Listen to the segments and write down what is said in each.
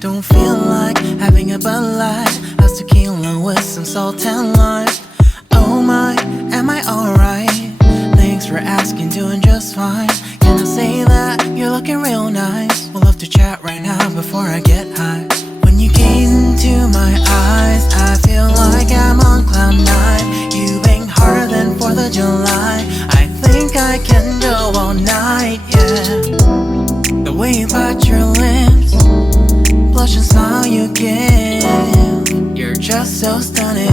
Don't feel like having a Bud Light, how's tequila with some salt and lime? Oh my, am I alright? Thanks for asking, doing just fine. Can I say that you're looking real nice? We'll have to chat right now before I get high. When you gaze into my eyes, I feel like I'm on cloud nine. You bang harder than 4th of July. I think I can go all night, yeah. The way you bite your lips, blush and smile you give, you're just so stunning.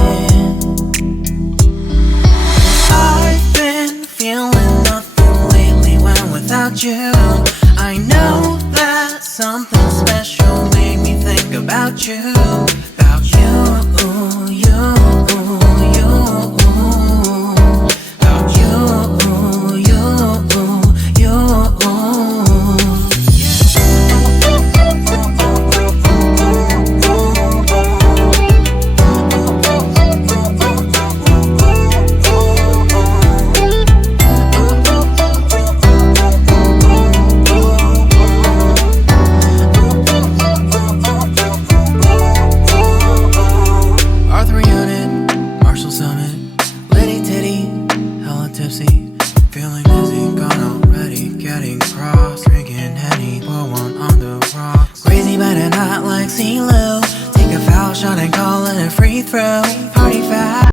I've been feeling nothing lately when without you. I know that something special made me think about you. About you, you, you. About you, you, you. Feeling dizzy, gone already, getting cross. Drinking Henny, pour one on the rocks. Crazy but not like CeeLo. Take a foul shot and call it a free throw. Party fast.